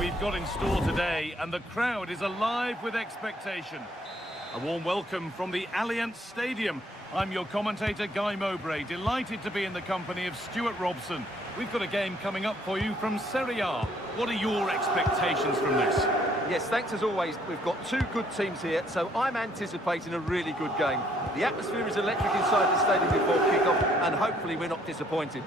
we've got in store today, and the crowd is alive with expectation. A warm welcome from the Allianz Stadium. I'm your commentator, Guy Mowbray, delighted to be in the company of Stuart Robson. We've got a game coming up for you from Serie A. What are your expectations from this? Yes, thanks as always. We've got two good teams here, so I'm anticipating a really good game. The atmosphere is electric inside the stadium before kick-off, and hopefully we're not disappointed.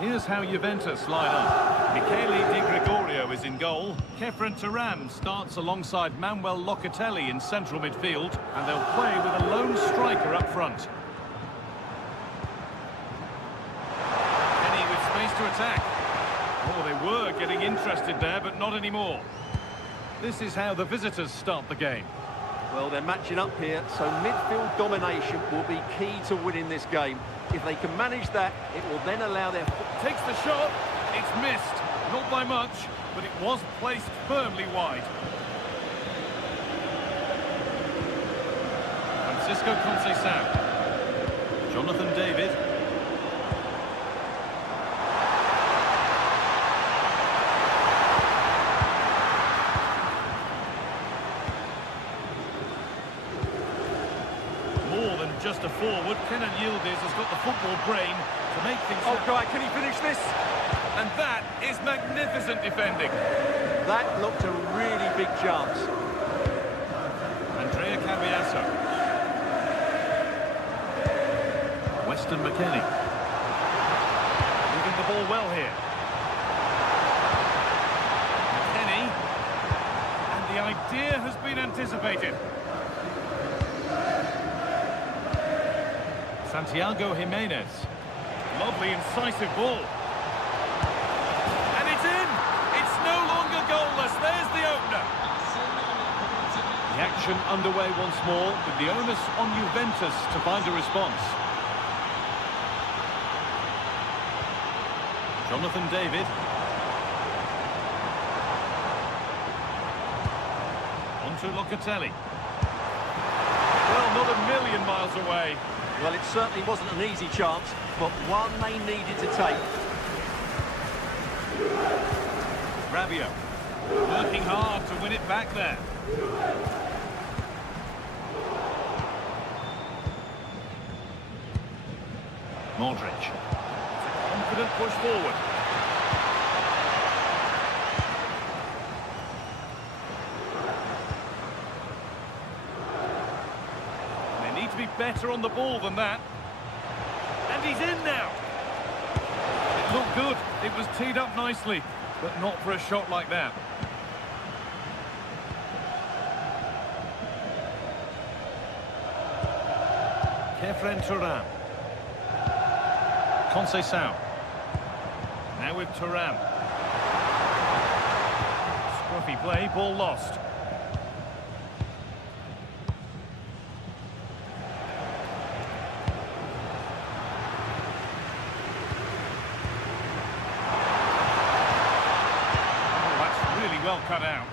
Here's how Juventus line up. Michele Di Gregorio is in goal. Kefren Turam starts alongside Manuel Locatelli in central midfield, and they'll play with a lone striker up front. Kenny with space to attack. Oh, they were getting interested there, but not anymore. This is how the visitors start the game. Well, they're matching up here, so midfield domination will be key to winning this game. If they can manage that, it will then allow their... Takes the shot. It's missed. Not by much, but it was placed firmly wide. Francisco Conceição. Jonathan David. More than just a forward, Kenan Yildiz has got the football brain to make things... Oh, Guy, can he finish this? And that is magnificent defending. That looked a really big chance. Andrea Cambiasso. Weston McKennie. Moving the ball well here. McKennie. And the idea has been anticipated. Santiago Jimenez. Lovely, incisive ball. And it's in! It's no longer goalless. There's the opener. The action underway once more, with the onus on Juventus to find a response. Jonathan David. On to Locatelli. Well, not a million miles away. Well, it certainly wasn't an easy chance, but one they needed to take. Rabiot, working hard to win it back there. Modric. It's a confident push forward. Be better on the ball than that. And he's in now. It looked good. It was teed up nicely, but not for a shot like that. Kefren Turam. Conceição. Now with Turam. Scruffy play, ball lost. Well cut out.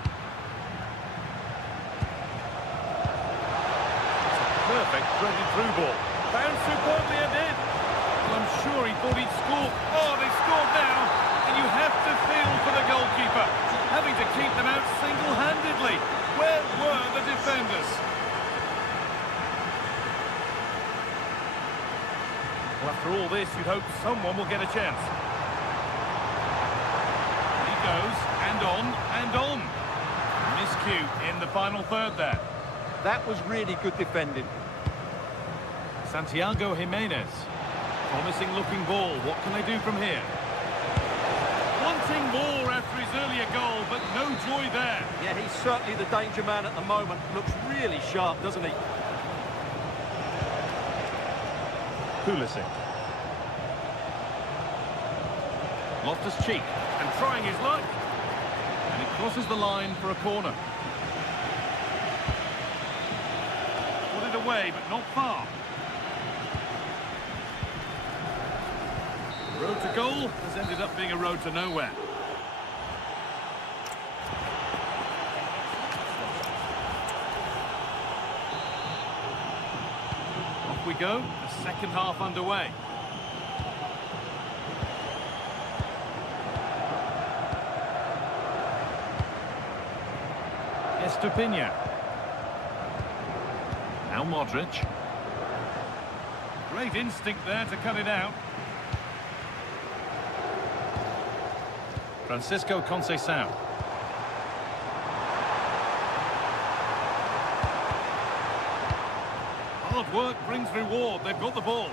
It's a perfect threaded through ball. Found superbly and in. Well, I'm sure he thought he'd score. Oh, they've scored now. And you have to feel for the goalkeeper, having to keep them out single-handedly. Where were the defenders? Well, after all this, you'd hope someone will get a chance. He goes, and on, and on. Miscue in the final third there. That was really good defending. Santiago Jimenez. Promising looking ball. What can they do from here? Wanting more after his earlier goal, but no joy there. Yeah, he's certainly the danger man at the moment. Looks really sharp, doesn't he? Pulisic. Loftus-Cheek. And trying his luck. And it crosses the line for a corner. Put it away, but not far. The road to goal has ended up being a road to nowhere. Off we go, the second half underway. Stupinja. Now Modric. Great instinct there to cut it out. Francisco Conceição. Hard work brings reward. They've got the ball.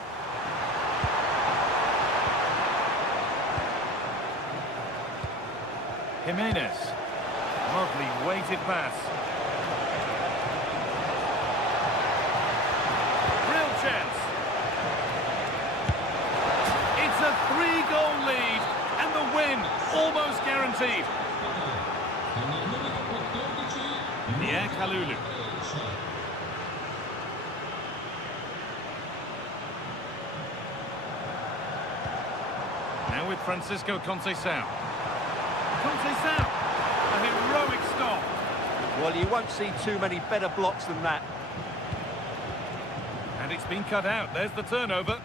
Jimenez. Lovely weighted pass. Real chance. It's a 3-goal lead and the win almost guaranteed. Pierre Kalulu. Now with Francisco Conceição. Conceição, a heroic stop. Well, you won't see too many better blocks than that. And it's been cut out. There's the turnover.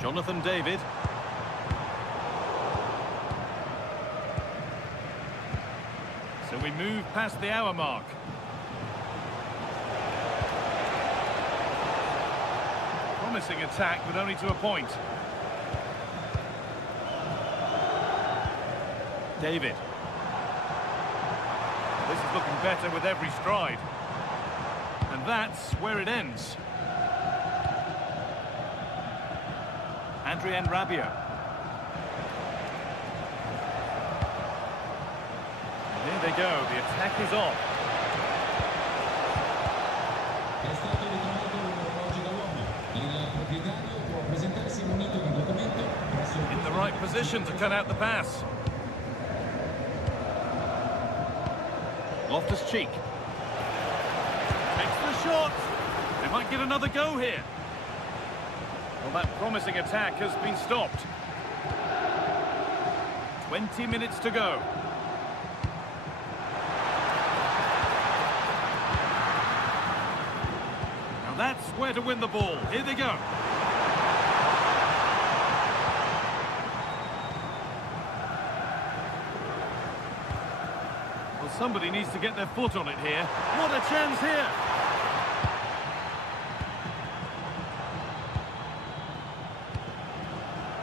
Jonathan David. So we move past the hour mark. Promising attack, but only to a point. David. This is looking better with every stride. And that's where it ends. Adrien Rabiot. And here they go, the attack is on. In the right position to cut out the pass. Loftus-Cheek. Takes the shot. They might get another go here. Well, that promising attack has been stopped. 20 minutes to go. Now that's where to win the ball. Here they go. Well, somebody needs to get their foot on it here. What a chance here.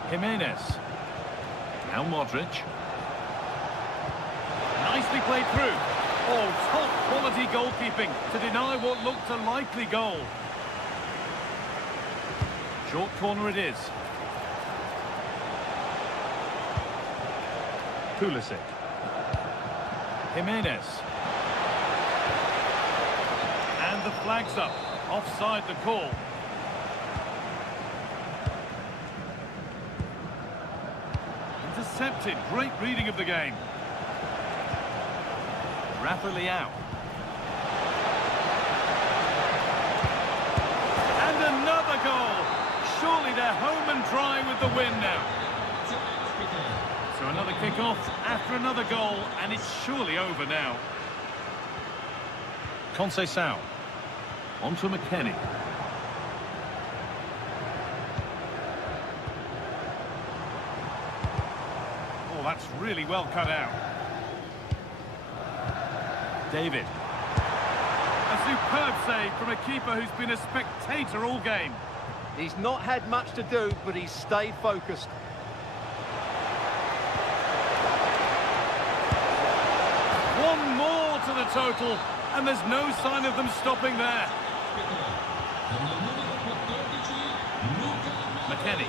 Jimenez. Now Modric. Nicely played through. Oh, top quality goalkeeping to deny what looked a likely goal. Short corner it is. Pulisic. Jimenez. And the flag's up. Offside the call. Intercepted. Great reading of the game. Rafa Leao. And another goal. Surely they're home and dry with the win now. So another kick-off after another goal, and it's surely over now. Conceição. On to McKennie. Oh, that's really well cut out. David. A superb save from a keeper who's been a spectator all game. He's not had much to do, but he's stayed focused. One more to the total, and there's no sign of them stopping there. McKennie.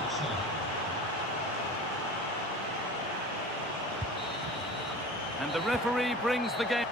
And the referee brings the game.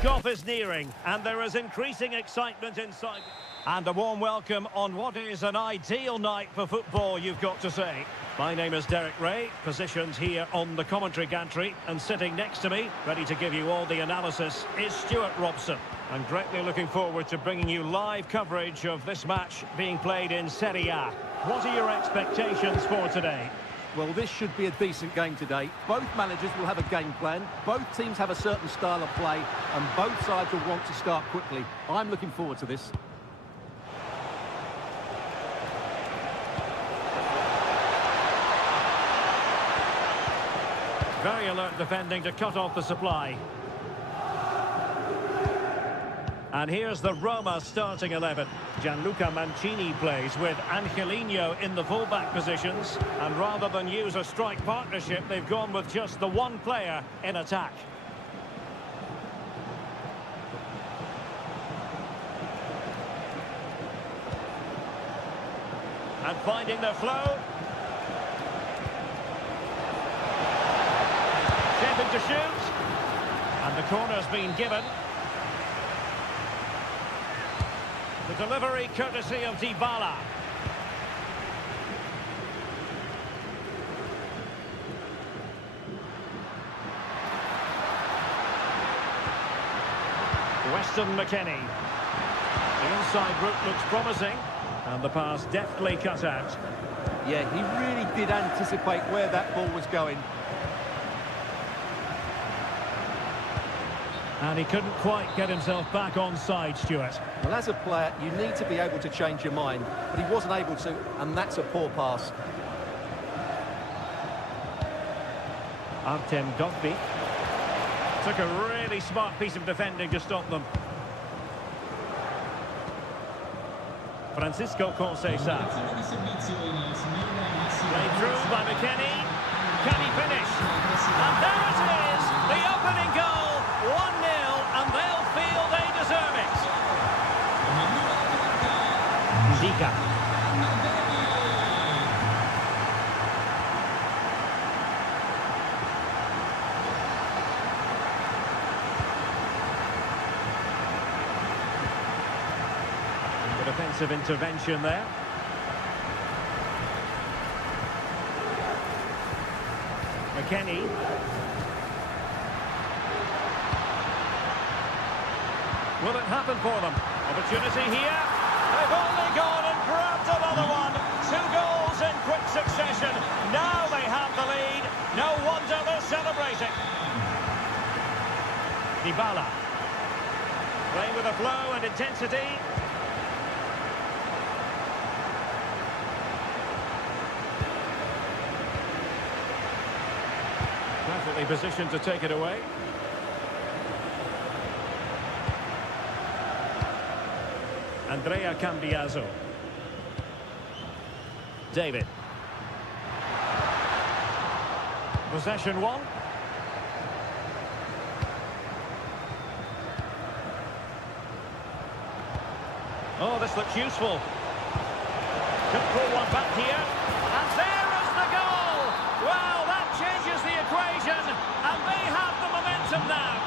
Kick-off is nearing, and there is increasing excitement inside. And a warm welcome on what is an ideal night for football, you've got to say. My name is Derek Ray, positioned here on the commentary gantry, and sitting next to me, ready to give you all the analysis, is Stuart Robson. I'm greatly looking forward to bringing you live coverage of this match being played in Serie A. What are your expectations for today? Well, this should be a decent game today. Both managers will have a game plan. Both teams have a certain style of play, and both sides will want to start quickly. I'm looking forward to this. Very alert defending to cut off the supply. And here's the Roma starting 11. Gianluca Mancini plays with Angelino in the full-back positions. And rather than use a strike partnership, they've gone with just the one player in attack. And finding their flow. Shaping to shoot. And the corner's been given. The delivery courtesy of Dybala. Weston McKennie. The inside route looks promising. And the pass deftly cut out. Yeah, he really did anticipate where that ball was going. And he couldn't quite get himself back onside, Stuart. Well, as a player, you need to be able to change your mind, but he wasn't able to, and that's a poor pass. Artem Dovby took a really smart piece of defending to stop them. Francisco Conceição. Played through by McKennie. Can he finish? And there it is, the opening goal. 1-0, and they'll feel they deserve it. Zika. The defensive intervention there. McKennie. Will it happen for them? Opportunity here. They've only gone and grabbed another one. 2 goals in quick succession. Now they have the lead. No wonder they're celebrating. Dybala. Playing with a flow and intensity. Perfectly positioned to take it away. Andrea Cambiaso. David. Possession 1. Oh, this looks useful. Could pull one back here. And there is the goal! Well, that changes the equation. And they have the momentum now.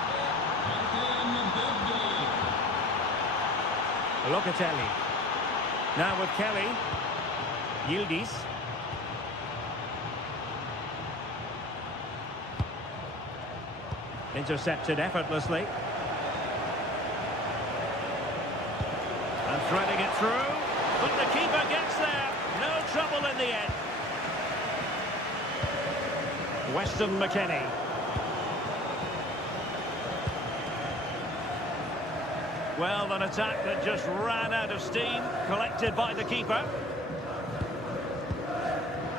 Locatelli. Now with Kelly. Yildiz. Intercepted effortlessly. And threading it through. But the keeper gets there. No trouble in the end. Weston McKennie. Well, an attack that just ran out of steam, collected by the keeper.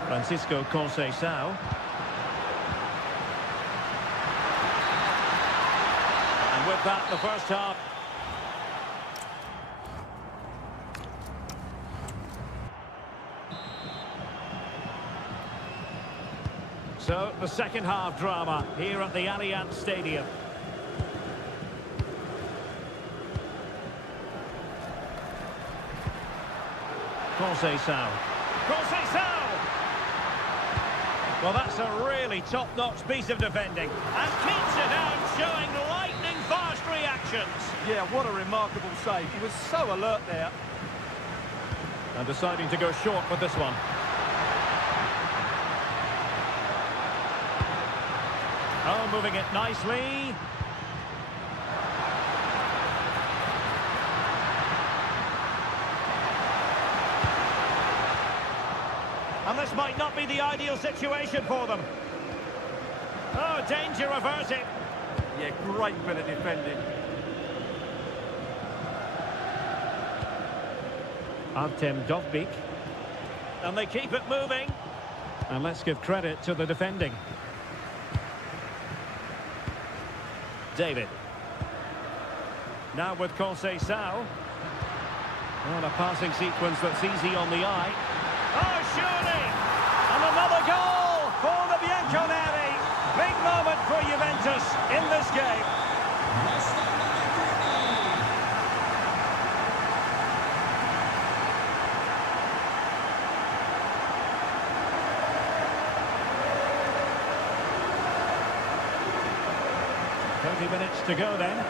Francisco Conceição. And with that, the first half. So, the second half drama here at the Allianz Stadium. Conceição. Well, that's a really top-notch piece of defending. And keeps it out, showing lightning-fast reaction. actions. Yeah, what a remarkable save. He was so alert there. And deciding to go short with this one. Oh, moving it nicely. And this might not be the ideal situation for them. Oh, danger averted. Yeah, great bit of defending. Artem Dovbyk. And they keep it moving. And let's give credit to the defending. David. Now with Conceição. And a passing sequence that's easy on the eye. Oh, surely! And another goal for the Bianconeri. Big moment for Juventus in this game. Minutes to go then.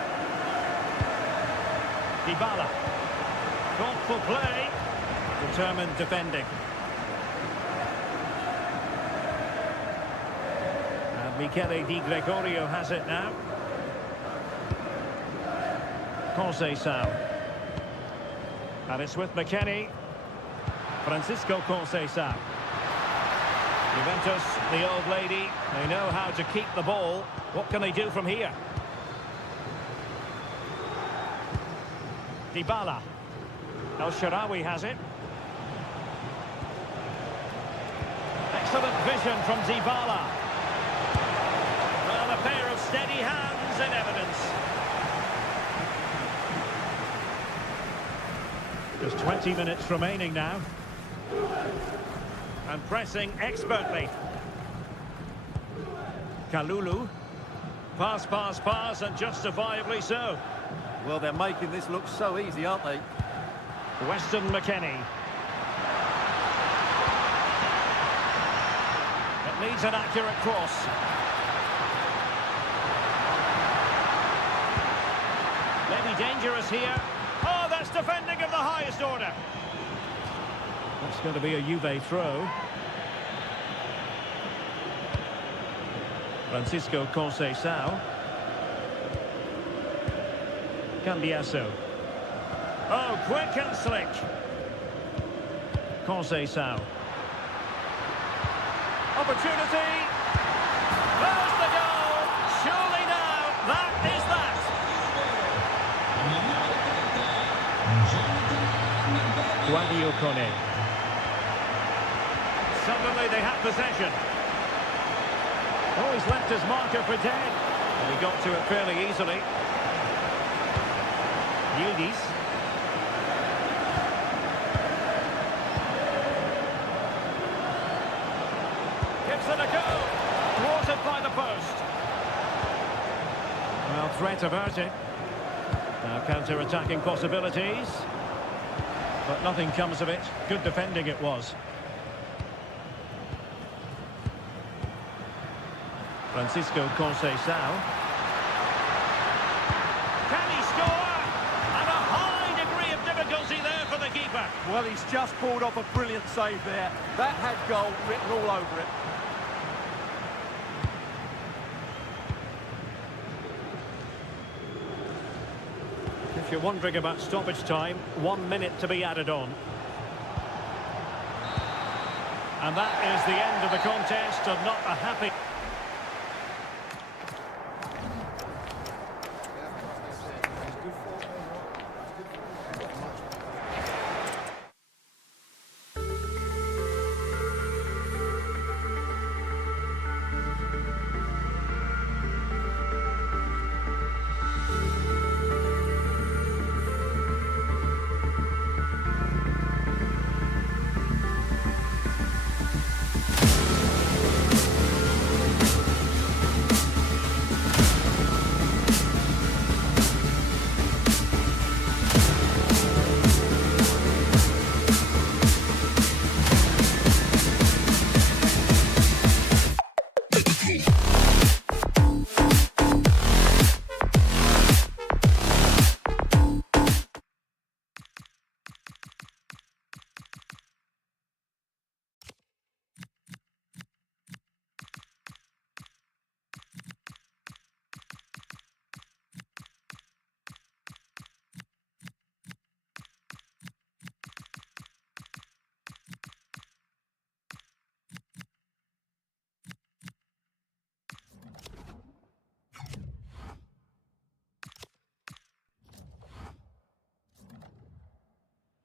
Dybala. Thoughtful play. Determined defending. And Michele Di Gregorio has it now. Conceição. And it's with McKennie. Francisco Conceição. Juventus, the old lady, they know how to keep the ball. What can they do from here? Dybala. El Shaarawy has it. Excellent vision from Dybala. Well, a pair of steady hands in evidence. Just 20 minutes remaining now. And pressing expertly. Kalulu. Pass, pass, pass, and justifiably so. Well, they're making this look so easy, aren't they? Weston McKennie. It needs an accurate cross. Maybe dangerous here. Oh, that's defending of the highest order. That's going to be a Juve throw. Francisco Conceição. Cambiasso. Oh, quick and slick. Conceição. Opportunity. There's the goal. Surely now, that is that. Guadio Kone. Suddenly they have possession. Oh, he's left his marker for dead. And he got to it fairly easily. Yildiz. Gives it a go. Thwarted by the post. Well, threat averted. Now counter-attacking possibilities. But nothing comes of it. Good defending it was. Francisco Conceição. Can he score? And a high degree of difficulty there for the keeper. Well, he's just pulled off a brilliant save there. That had goal written all over it. If you're wondering about stoppage time, 1 minute to be added on. And that is the end of the contest, and not a happy...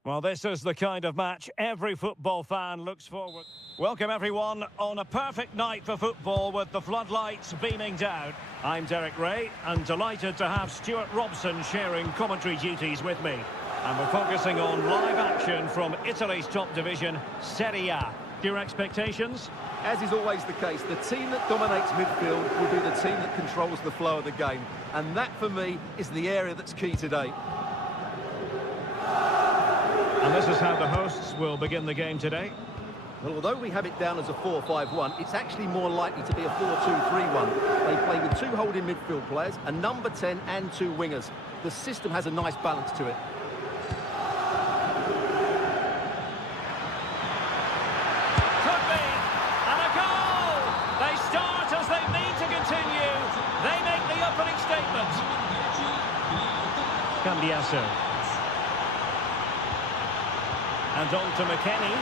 Well, this is the kind of match every football fan looks forward. Welcome, everyone, on a perfect night for football with the floodlights beaming down. I'm Derek Ray, and delighted to have Stuart Robson sharing commentary duties with me. And we're focusing on live action from Italy's top division, Serie A. Your expectations? As is always the case, the team that dominates midfield will be the team that controls the flow of the game. And that, for me, is the area that's key today. And this is how the hosts will begin the game today. Well, although we have it down as a 4-5-1, it's actually more likely to be a 4-2-3-1. They play with 2 holding midfield players, a number 10 and 2 wingers. The system has a nice balance to it. Could be, and a goal! They start as they mean to continue. They make the opening statement. Cambiasso. And on to McKennie.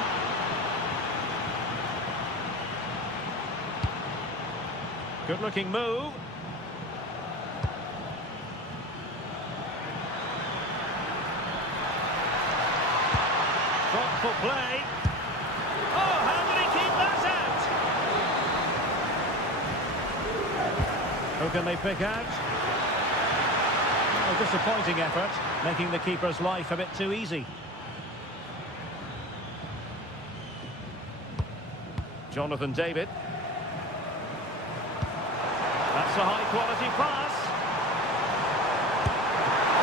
Good-looking move. Thoughtful play. Oh, how did he keep that out? Who can they pick out? A disappointing effort, making the keeper's life a bit too easy. Jonathan David. That's a high-quality pass.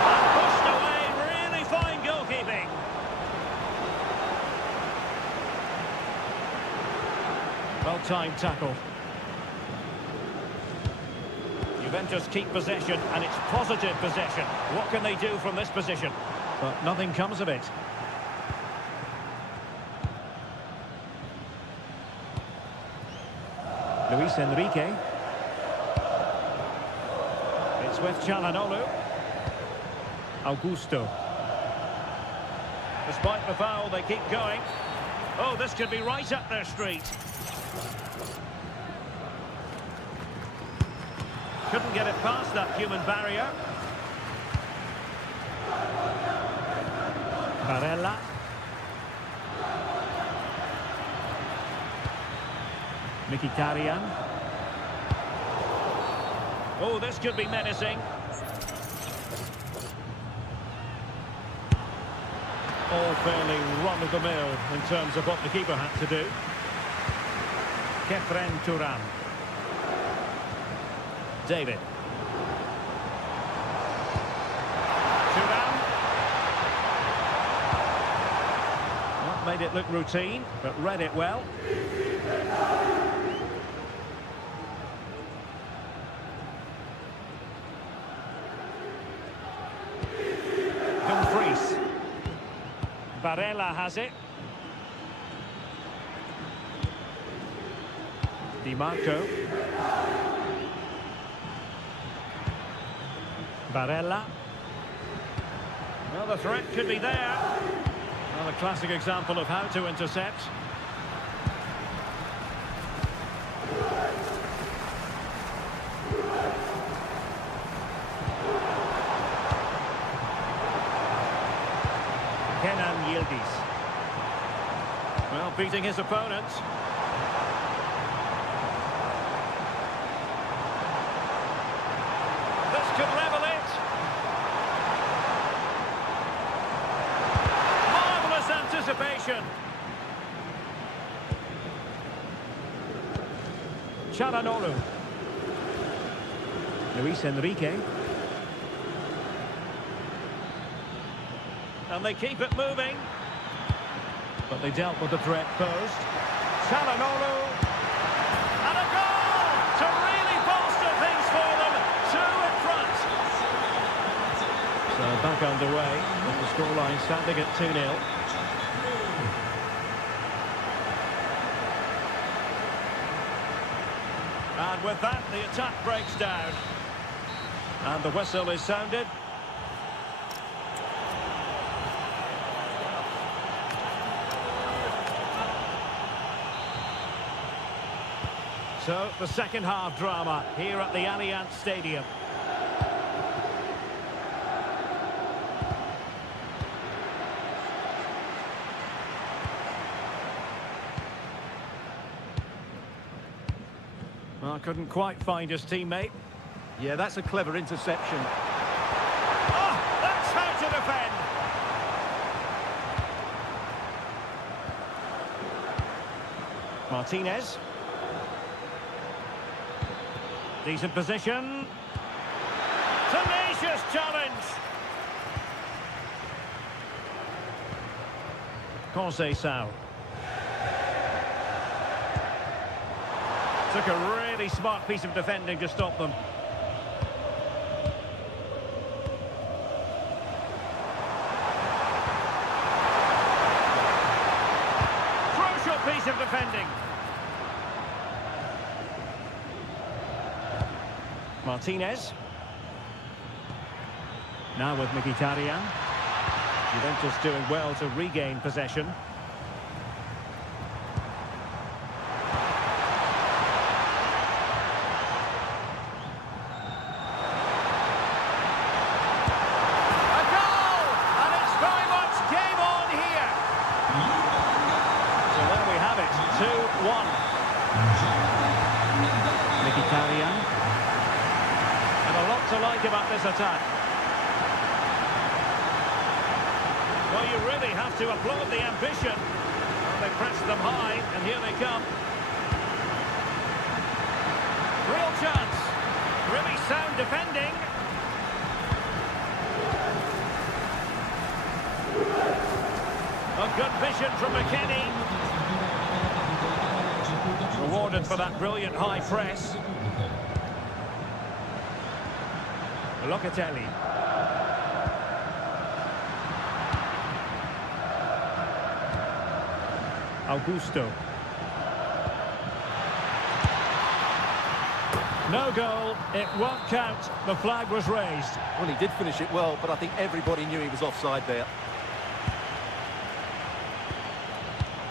And pushed away, really fine goalkeeping. Well-timed tackle. Juventus keep possession, and it's positive possession. What can they do from this position? But nothing comes of it. Luis Enrique. It's with Çalhanoğlu. Augusto. Despite the foul, they keep going. Oh, this could be right up their street. Couldn't get it past that human barrier. Barella. Mkhitaryan. Oh, this could be menacing. All fairly run-of-the-mill in terms of what the keeper had to do. Kefren Turan. David. Turan. Well, made it look routine, but read it well. Barella has it. Di Marco. Barella. Well, the threat could be there. Well, a classic example of how to intercept. Well, beating his opponent. This could level it. Marvellous anticipation. Çalhanoğlu. Luis Enrique. And they keep it moving. But they dealt with the threat posed. Çalhanoğlu. And a goal to really bolster things for them. 2 in front. So back underway with the scoreline standing at 2-0. And with that, the attack breaks down. And the whistle is sounded. So, the second half drama here at the Allianz Stadium. Well, couldn't quite find his teammate. Yeah, that's a clever interception. Oh, that's how to defend. Martinez. Decent position. Tenacious challenge. Conceição. Took a really smart piece of defending to stop them. Crucial piece of defending. Martinez. Now with Mkhitaryan. Juventus doing well to regain possession. Mkhitaryan. And a lot to like about this attack. Well, you really have to applaud the ambition. Well, they pressed them high, and here they come. Real chance. Really sound defending. A good vision from McKennie. Rewarded for that brilliant high press. Locatelli. Augusto. No goal. It won't count. The flag was raised. Well, he did finish it well, but I think everybody knew he was offside there.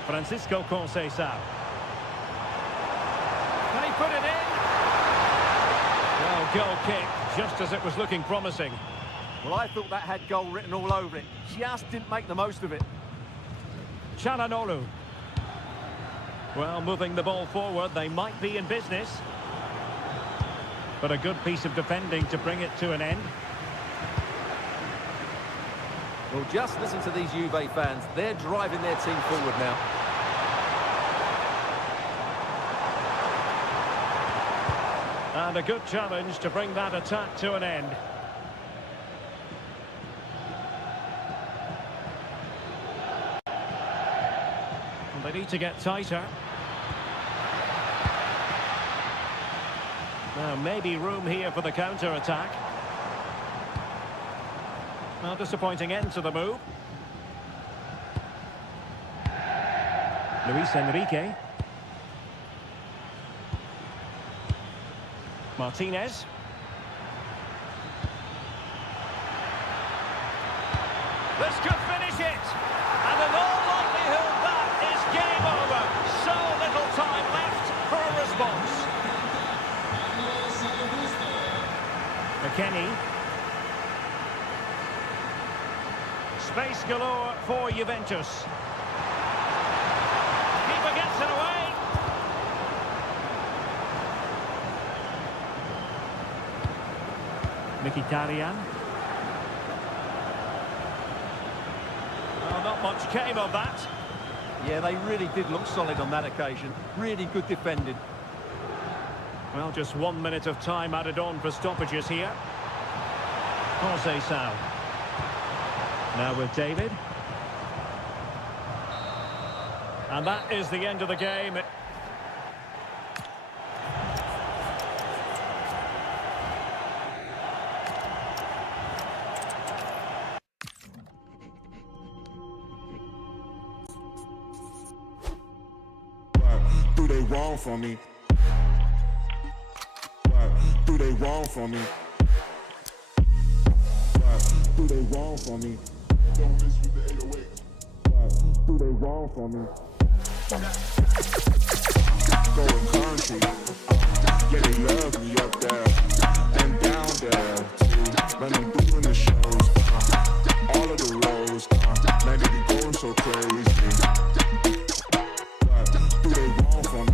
Francisco Conceição. Can he put it in? Well, goal kick, just as it was looking promising. Well, I thought that had goal written all over it. Just didn't make the most of it. Çalhanoğlu. Well, moving the ball forward, they might be in business. But a good piece of defending to bring it to an end. Well, just listen to these Juve fans. They're driving their team forward now. And a good challenge to bring that attack to an end. And they need to get tighter. Now, maybe room here for the counter-attack. Well, disappointing end to the move. Luis Enrique. Martinez. This could finish it. And in all likelihood, that is game over. So little time left for a response. McKennie. Space galore for Juventus. Keeper gets it away. Mkhitaryan. Well, not much came of that. Yeah, they really did look solid on that occasion. Really good defending. Well, just 1 minute of time added on for stoppages here. Conceição. Now with David. And that is the end of the game. Do they wrong for me? What do they wrong for me? What do they wrong for me? Don't miss with the 808. What do they wrong for me? Going country, yeah, they love me up there and down there too. When I'm doing the shows, all of the roads, man, they be going so crazy. What do they wrong for me?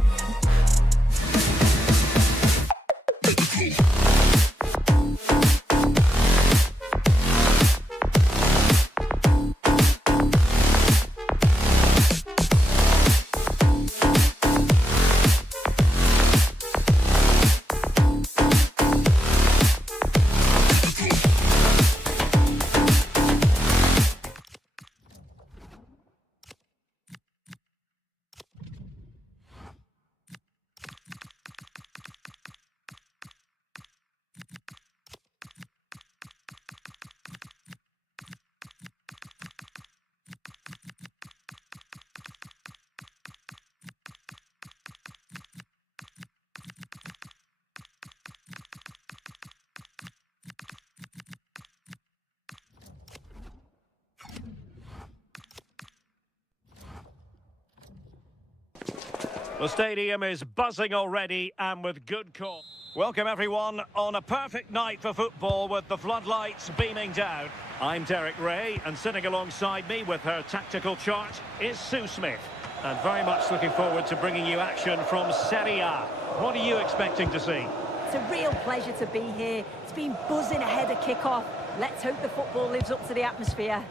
The stadium is buzzing already, and with good cause. Welcome everyone on a perfect night for football with the floodlights beaming down. I'm Derek Ray, and sitting alongside me with her tactical chart is Sue Smith. And very much looking forward to bringing you action from Serie A. What are you expecting to see? It's a real pleasure to be here. It's been buzzing ahead of kick-off. Let's hope the football lives up to the atmosphere.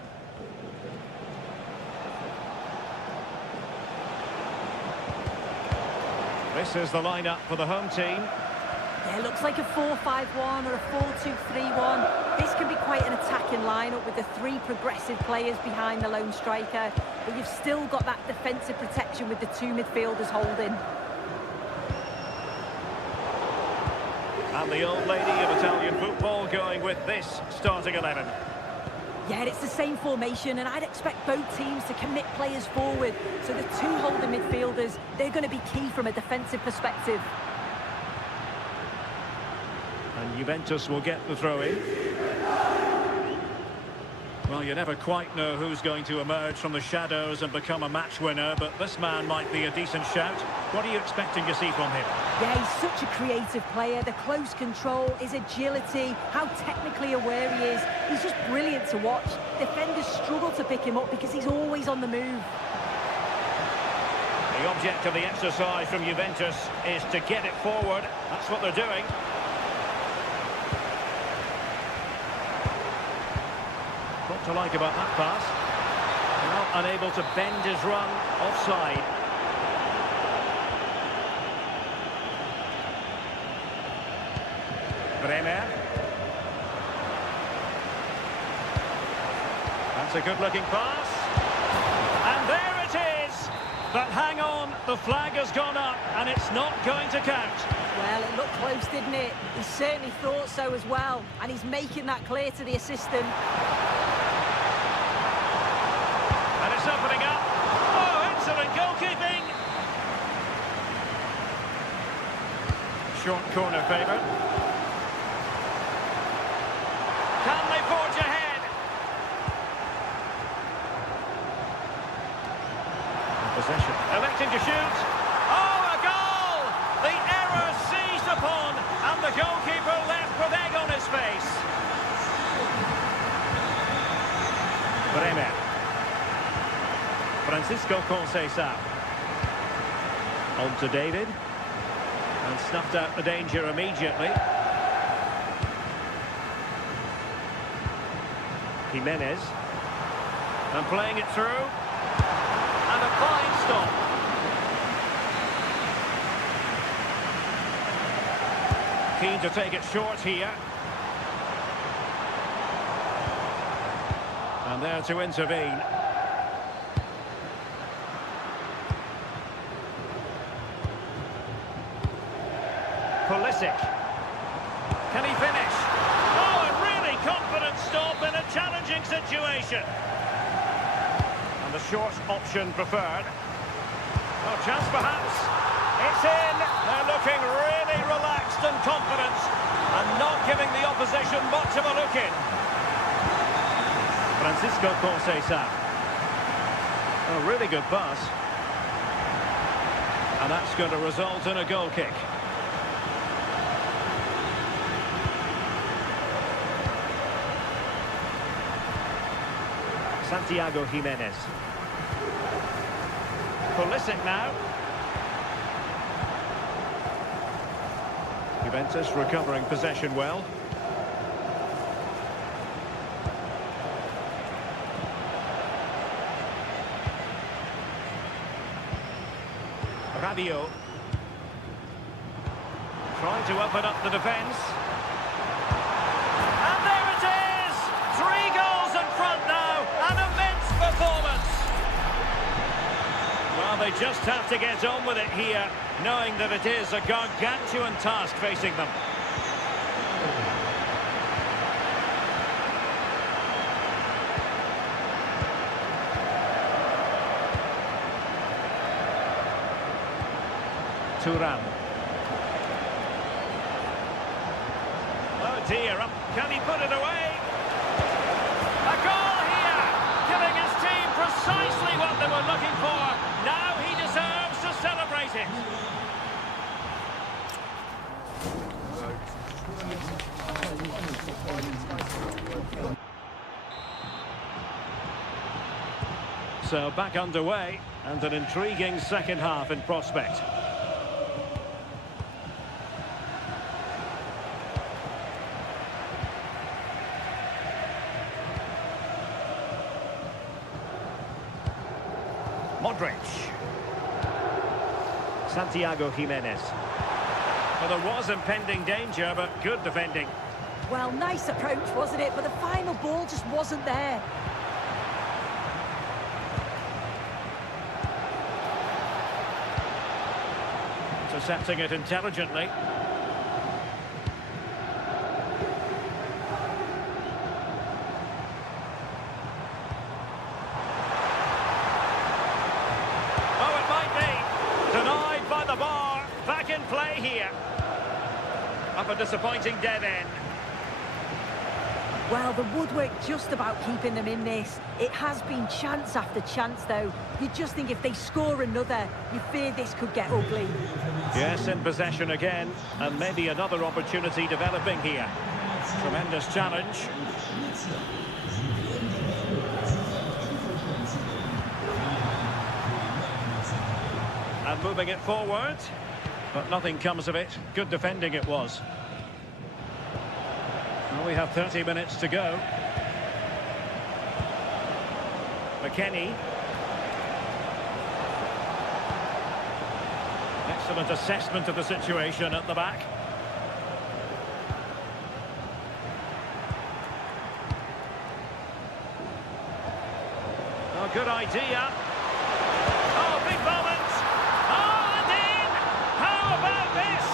This is the lineup for the home team. Yeah, it looks like a 4-5-1 or a 4-2-3-1. This can be quite an attacking lineup with the three progressive players behind the lone striker. But you've still got that defensive protection with the two midfielders holding. And the old lady of Italian football going with this starting 11. Yeah, it's the same formation, and I'd expect both teams to commit players forward. So the two holding midfielders, they're going to be key from a defensive perspective. And Juventus will get the throw-in. Well, you never quite know who's going to emerge from the shadows and become a match winner, but this man might be a decent shout. What are you expecting to see from him? Yeah, he's such a creative player. The close control, his agility, how technically aware he is. He's just brilliant to watch. Defenders struggle to pick him up because he's always on the move. The object of the exercise from Juventus is to get it forward. That's what they're doing. What to like about that pass? Well, unable to bend his run, offside. Bremer. That's a good-looking pass. And there it is! But hang on, the flag has gone up, and it's not going to count. Well, it looked close, didn't it? He certainly thought so as well, and he's making that clear to the assistant. And it's opening up. Oh, excellent goalkeeping! Short corner favourite. Can they forge ahead? Possession. Electing to shoot. Oh, a goal! The error seized upon, and the goalkeeper left with egg on his face. Bremer. Francisco Conceição. On to David. And snuffed out the danger immediately. Jimenez. And playing it through. And a fine stop. Keen to take it short here. And there to intervene. Pulisic. Can he finish? Oh, a really confident stop in a challenging situation. And the short option preferred. Oh, chance perhaps. It's in. They're looking really relaxed and confident and not giving the opposition much of a look in. Francisco Conceição. A really good pass. And that's going to result in a goal kick. Santiago Jimenez. Pulisic now. Juventus recovering possession well. Rabiot. Trying to open up the defence. And there it is! 3 goals in front now. An immense performance. Well, they just have to get on with it here, knowing that it is a gargantuan task facing them. Thuram. Oh dear, can he put it away? A goal here, giving his team precisely what they were looking for. Now he deserves to celebrate it. So back underway, and an intriguing second half in prospect. Modric. Santiago Jimenez. Well, there was impending danger, but good defending. Well, nice approach, wasn't it? But the final ball just wasn't there. Intercepting it intelligently. Oh, it might be. Denied by the bar. Back in play here. Up a disappointing dead end. Well, the woodwork just about keeping them in this. It has been chance after chance, though. You just think if they score another, you fear this could get ugly. Yes, in possession again, and maybe another opportunity developing here. Tremendous challenge. And moving it forward, but nothing comes of it. Good defending it was. Well, we have 30 minutes to go. McKennie. Excellent assessment of the situation at the back. Oh, good idea. Oh, big moment. Oh, and in. How about this?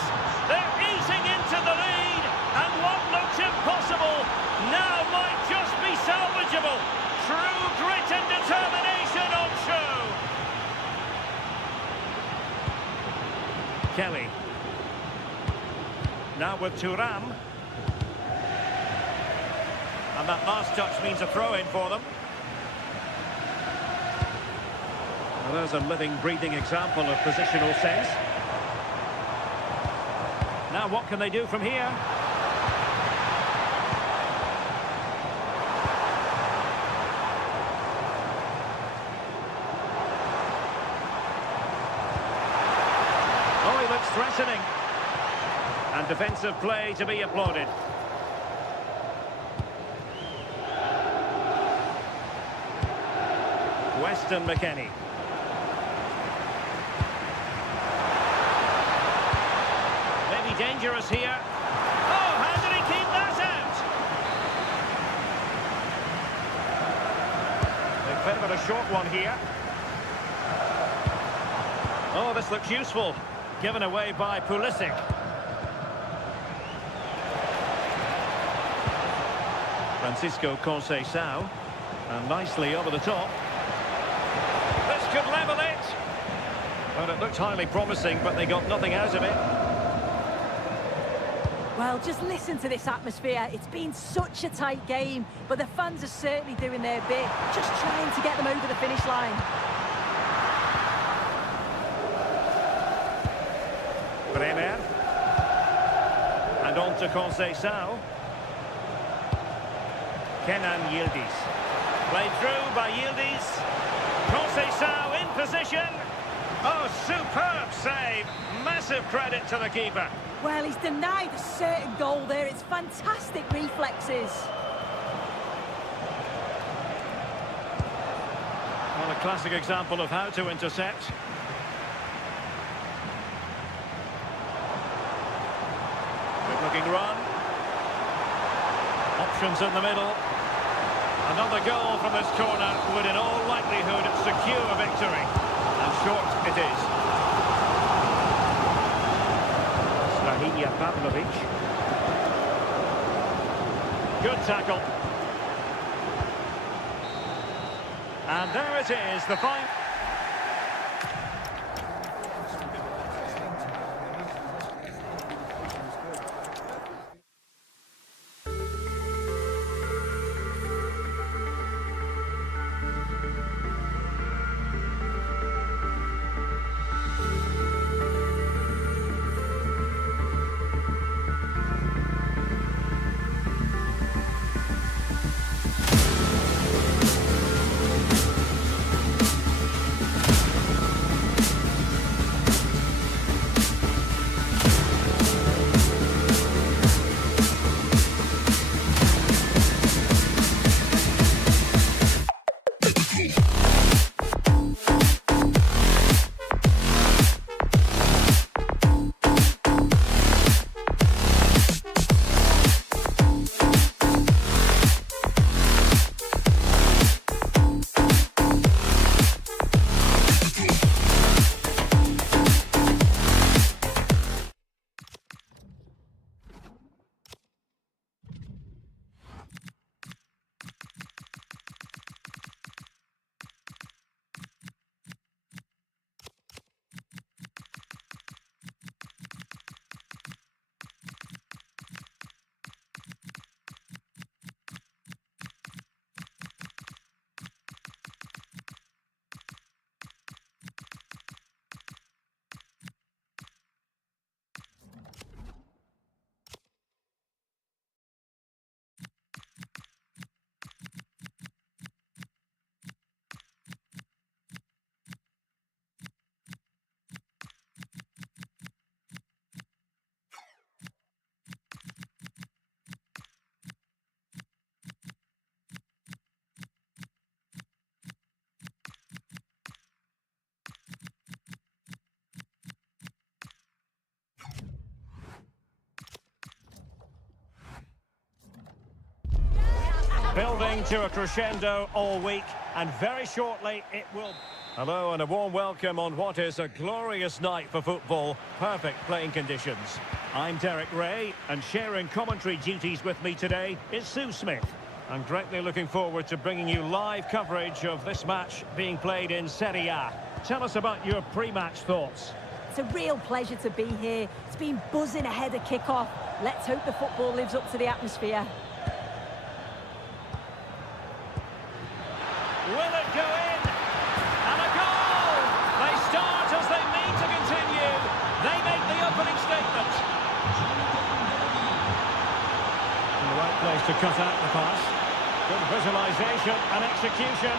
They're easing into the lead, and what looked impossible now might just be salvageable. True grit and determination on show. Kelly. Now with Thuram. And that last touch means a throw-in for them. Well, there's a living, breathing example of positional sense. Now what can they do from here? Oh, he looks threatening. And defensive play to be applauded. Weston McKennie. Maybe dangerous here. Oh, how did he keep that out? A bit of a short one here. Oh, this looks useful. Given away by Pulisic. Francisco Conceição. And nicely over the top. This could level it. Well, it looked highly promising, but they got nothing out of it. Well, just listen to this atmosphere. It's been such a tight game, but the fans are certainly doing their bit, just trying to get them over the finish line. Bremer. And on to Conceição. Kenan Yildiz. Played through by Yildiz. Conceição in position. Oh, superb save. Massive credit to the keeper. Well, he's denied a certain goal there. It's fantastic reflexes. Well, a classic example of how to intercept. Good-looking run. Options in the middle. Another goal from this corner would in all likelihood secure a victory. And short it is. Strahinja Pavlovic. Good tackle. And there it is, the final. Building to a crescendo all week, and very shortly it will... Hello and a warm welcome on what is a glorious night for football. Perfect playing conditions. I'm Derek Ray, and sharing commentary duties with me today is Sue Smith. I'm greatly looking forward to bringing you live coverage of this match being played in Serie A. Tell us about your pre-match thoughts. It's a real pleasure to be here. It's been buzzing ahead of kick-off. Let's hope the football lives up to the atmosphere. Will it go in? And a goal! They start as they mean to continue. They make the opening statement. In the right place to cut out the pass. Good visualisation and execution.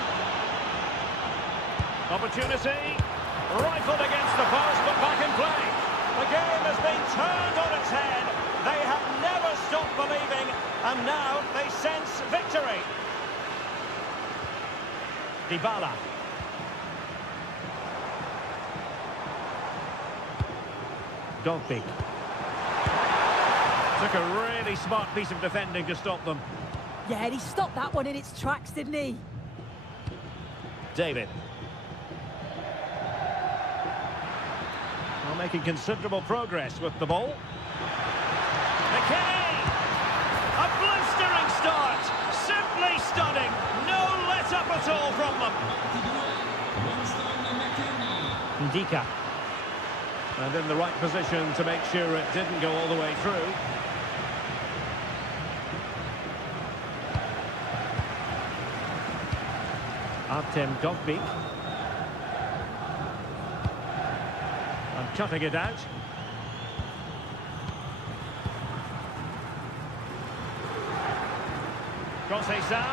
Opportunity. Rifled against the post, but back in play. The game has been turned on its head. They have never stopped believing, and now they sense victory. Dybala. Dogbik. Took a really smart piece of defending to stop them. Yeah, and he stopped that one in its tracks, didn't he? David. Well, making considerable progress with the ball. McKinney! A blistering start! Simply stunning! No let-up at all from them! Ndika. And in the right position to make sure it didn't go all the way through. Artem Dogbik. And cutting it out. Conceição.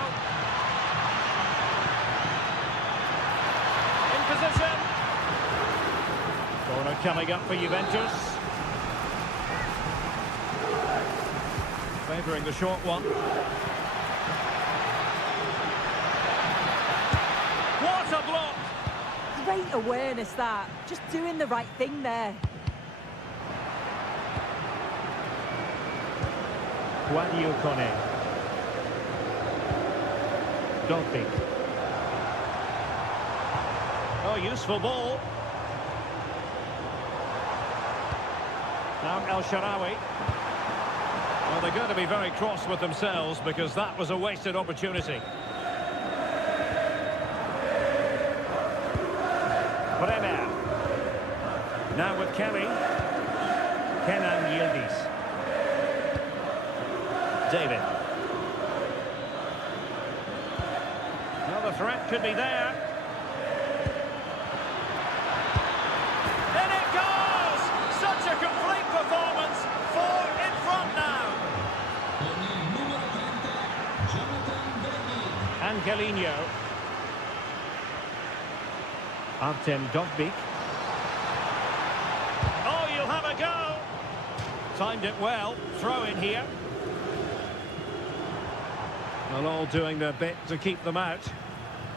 In position. Corner coming up for Juventus. Favouring the short one. What a block! Great awareness, that. Just doing the right thing there. Guadio Kone. Dogbik. Oh, useful ball. Now El Shaarawy. Well, they're going to be very cross with themselves because that was a wasted opportunity. Bremer. Now with Kelly. Kenan Yildiz. David. Well, the threat could be there. In it goes! Such a complete performance. 4 in front now. Angelino. Artem Dogbik. Oh, you'll have a go. Timed it well. Throw in here. Well, all doing their bit to keep them out.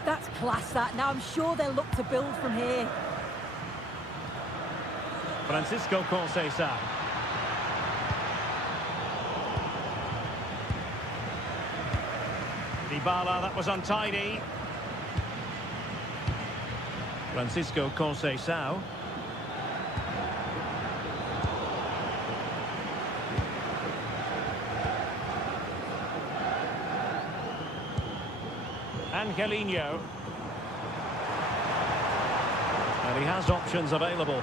That's class, that. Now I'm sure they'll look to build from here. Francisco Conceição. Dybala, that was untidy. Francisco Conceição. Angelino. And he has options available.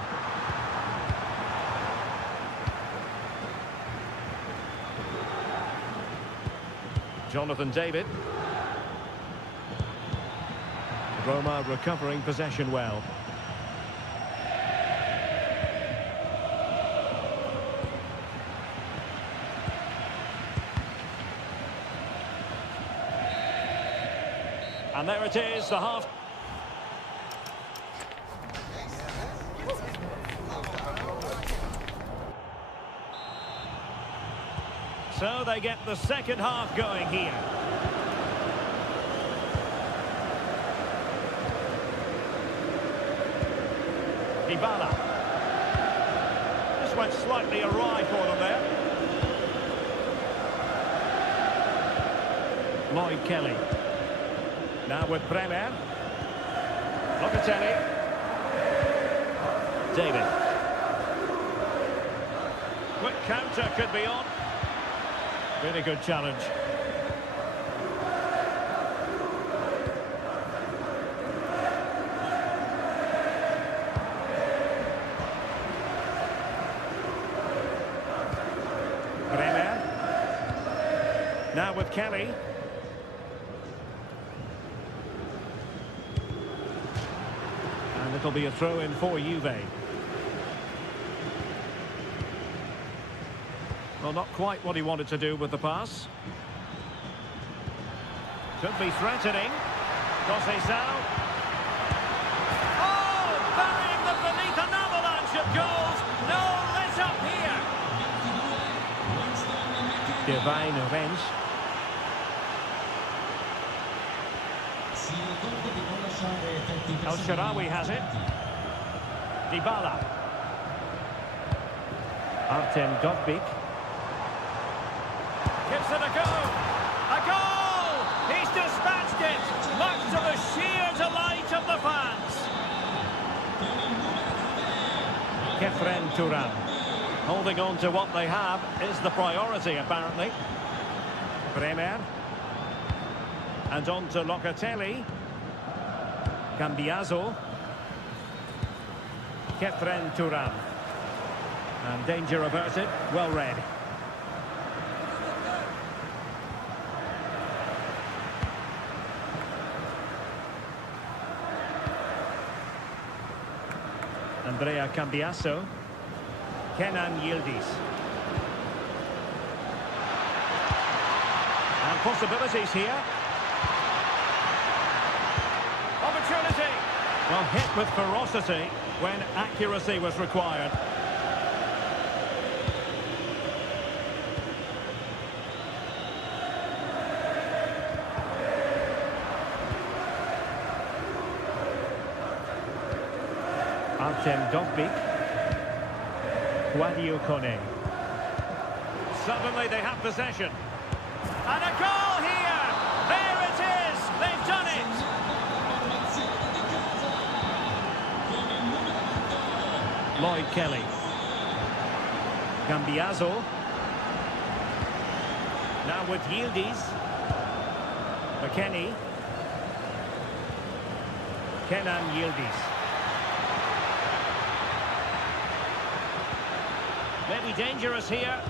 Jonathan David. Roma recovering possession well. And there it is, the half. So they get the second half going here. Dybala. This went slightly awry for them there. Lloyd Kelly. Now with Bremer. Locatelli. David. Quick counter could be on. Really good challenge. Bremer. Now with Kelly. And it'll be a throw-in for Juve. Well, not quite what he wanted to do with the pass. Could be threatening. Conceição. Oh, burying them beneath an avalanche of goals. No let up here. Divine Rens. El Shaarawy has it. Dybala. Artem Dovbyk. Gives it a go. A goal! He's dispatched it. Much to the sheer delight of the fans. Kefren Turan. Holding on to what they have is the priority, apparently. Bremer. And on to Locatelli. Cambiaso. Kefren Turan. And danger averted. Well read. Andrea Cambiaso. Kenan Yildiz. And possibilities here. Opportunity. Well, hit with ferocity when accuracy was required. Artem Dovbyk. Guadio Kone. Suddenly they have possession. And a goal here! There it is! They've done it! Lloyd Kelly. Cambiaso. Now with Yildiz. McKennie. Kenan Yildiz. Maybe dangerous here.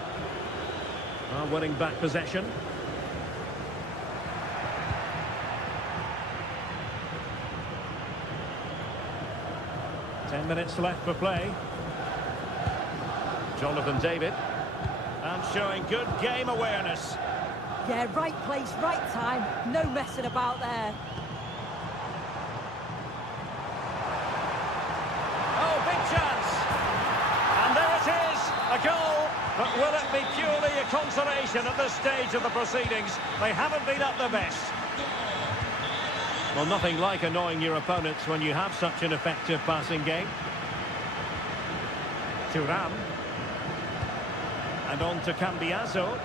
Winning back possession. Ten minutes left for play. Jonathan David. And showing good game awareness. Yeah, right place, right time. No messing about there. Oh, big chance. And there it is, a goal. But will it be purely a consolation at this stage of the proceedings? They haven't been at their best. Well, nothing like annoying your opponents when you have such an effective passing game. Thuram. And on to Cambiaso.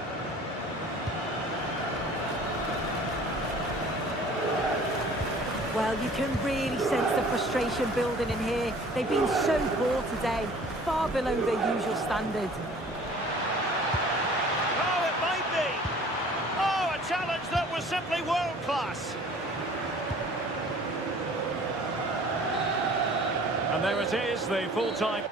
Well, you can really sense the frustration building in here. They've been so poor today, far below their usual standard. Oh, it might be. Oh, a challenge that was simply world-class. And there it is, the full-time...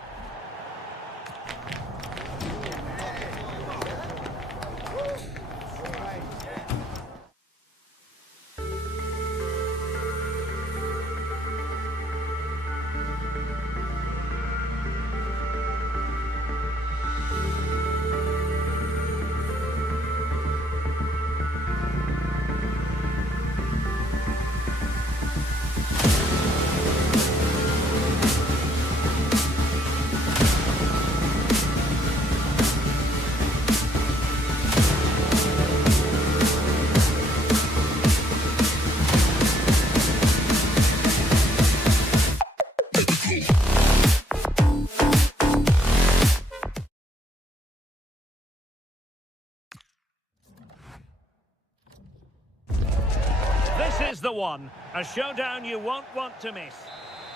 This is the one. A showdown you won't want to miss.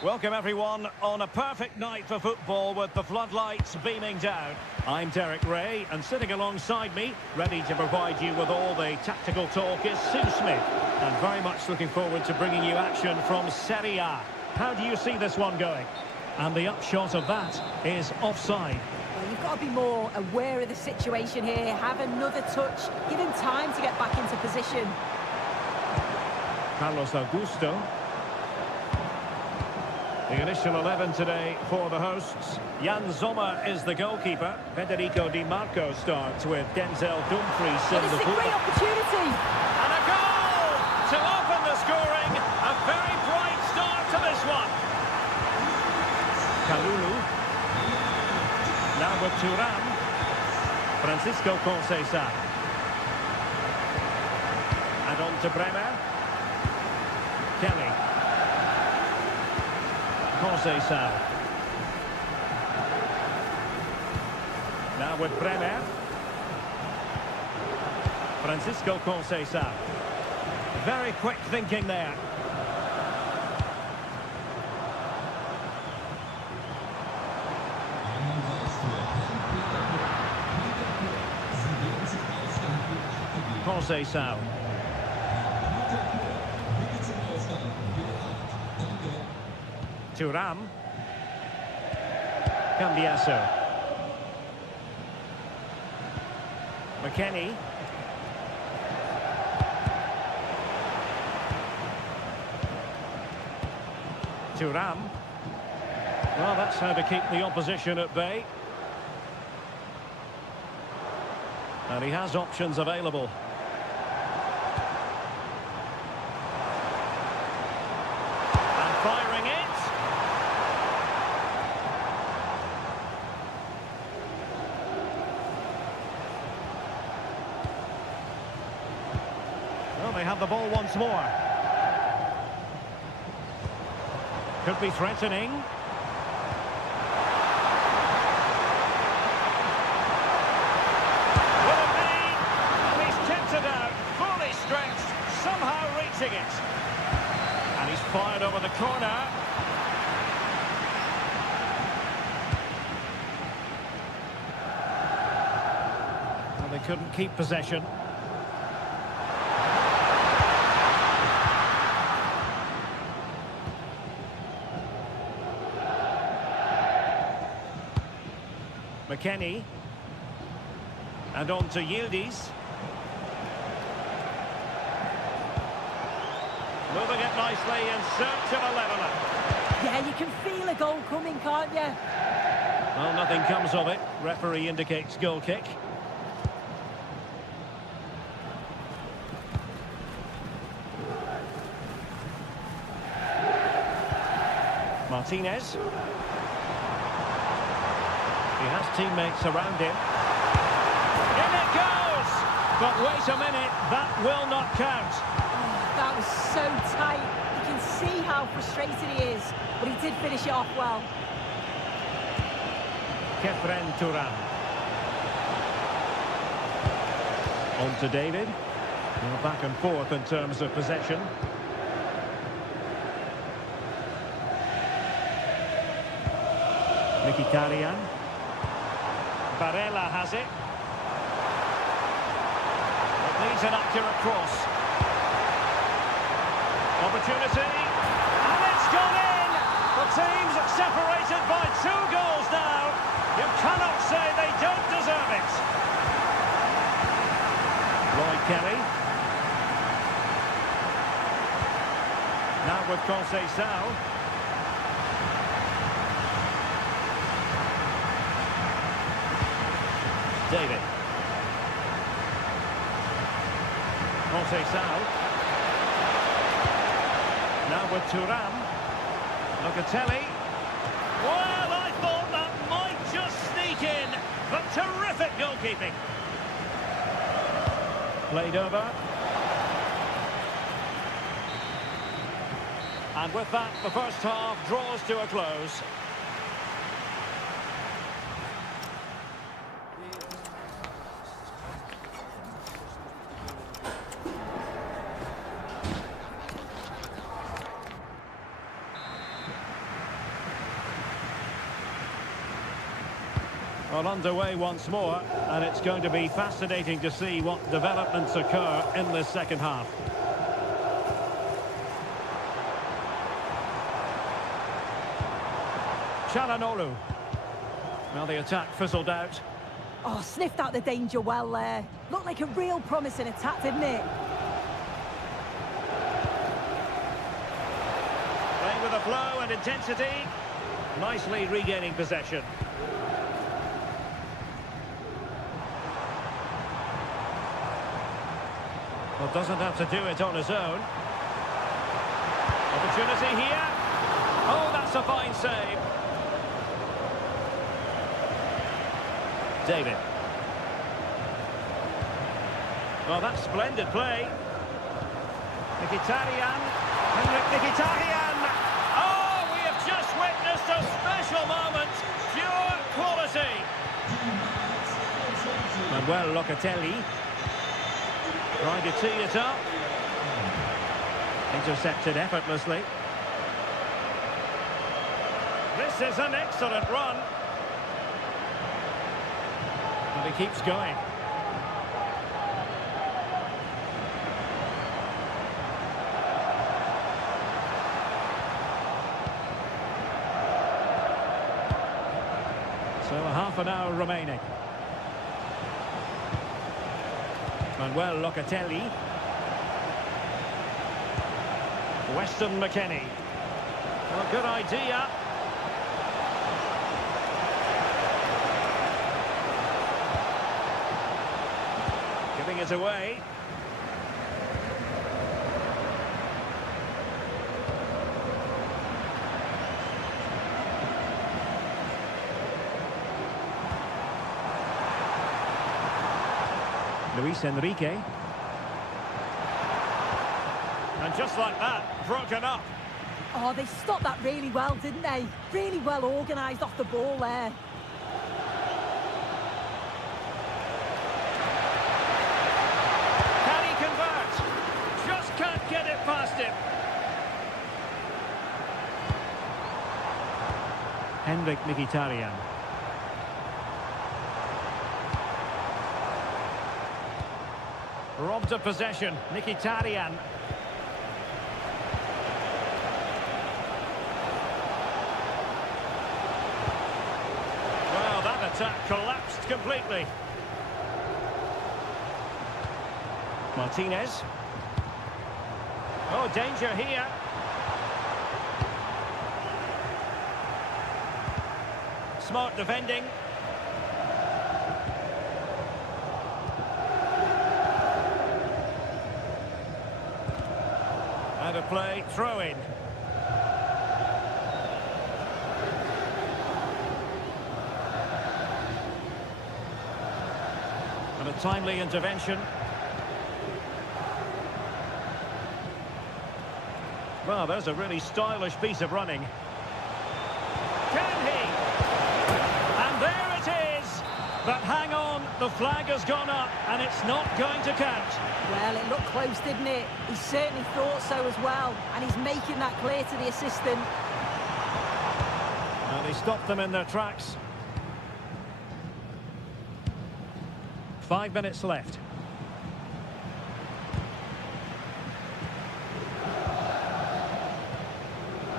Welcome everyone on a perfect night for football with the floodlights beaming down. I'm Derek Ray, and sitting alongside me, ready to provide you with all the tactical talk, is Sue Smith. And very much looking forward to bringing you action from Serie A. How do you see this one going? And the upshot of that is offside. Well, you've got to be more aware of the situation here. Have another touch. Give him time to get back into position. Carlos Augusto. The initial 11 today for the hosts. Jan Sommer is the goalkeeper. Federico Di Marco starts with Denzel Dumfries in This the is a great fullback. opportunity. And a goal to open the scoring. A very bright start to this one. Kalulu. Now with Thuram. Francisco Conceição. And on to Bremer. Kelly. Conceição. Now with Bremer. Francisco Conceição. Very quick thinking there. Conceição. Thuram. Cambiasso. McKennie. Thuram. Well, that's how to keep the opposition at bay. And he has options available. And firing it. Well, they have the ball once more. Could be threatening. Will it be? And he's kept it out, fully stretched, somehow reaching it. And he's fired over the corner. Well, they couldn't keep possession. McKennie. And on to Yildiz. Moving it nicely in search of a leveller. Yeah, you can feel a goal coming, can't you? Well, nothing comes of it. Referee indicates goal kick. Martinez. He has teammates around him. In it goes! But wait a minute, that will not count. That was so tight. You can see how frustrated he is, but he did finish it off well. Kefren Thuram. On to David. Well, back and forth in terms of possession. Mkhitaryan. Barella has it. It needs an accurate cross. Opportunity. And it's gone in! The teams are separated by 2 goals now. You cannot say they don't deserve it. Roy Kelly. Now with Conceição. David. Conceição. Now with Thuram. Locatelli. Well, I thought that might just sneak in, but terrific goalkeeping. Played over. And with that, the first half draws to a close. Well, underway once more, and it's going to be fascinating to see what developments occur in this second half. Çalhanoğlu. Well, the attack fizzled out. Oh, sniffed out the danger well there. Looked like a real promising attack, didn't it? Playing with a flow and intensity. Nicely regaining possession. Well, doesn't have to do it on his own. Opportunity here. Oh, that's a fine save. David. Well, that's splendid play. Mkhitaryan. Mkhitaryan. Oh, we have just witnessed a special moment. Pure quality. Manuel Locatelli. Trying to tee it up. Intercepted effortlessly. This is an excellent run. And he keeps going. So a half an hour remaining. Manuel Locatelli. Weston McKennie. Well, good idea. Giving it away. Luis Enrique. And just like that, broken up. Oh, they stopped that really well, didn't they? Really well organised off the ball there. Can he convert? Just can't get it past him. Henrik Mkhitaryan. Robbed of possession, Mkhitaryan. Well, that attack collapsed completely. Martinez. Oh, danger here. Smart defending. Out of play, throw in. And a timely intervention. Well, there's a really stylish piece of running. Can he? And there it is! But hang on, the flag has gone up and it's not going to count. Well, it looked close, didn't it? He certainly thought so as well, and he's making that clear to the assistant. And he stopped them in their tracks. 5 minutes left.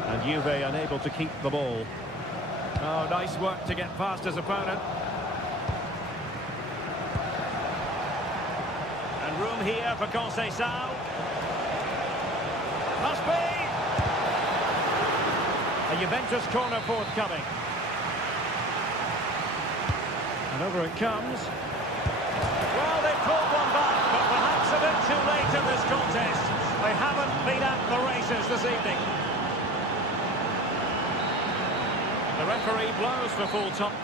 And Juve unable to keep the ball. Oh, nice work to get past his opponent. And room here for Conceição. Must be! A Juventus corner forthcoming. And over it comes. Well, they've pulled one back, but perhaps a bit too late in this contest. They haven't been at the races this evening. The referee blows for full time.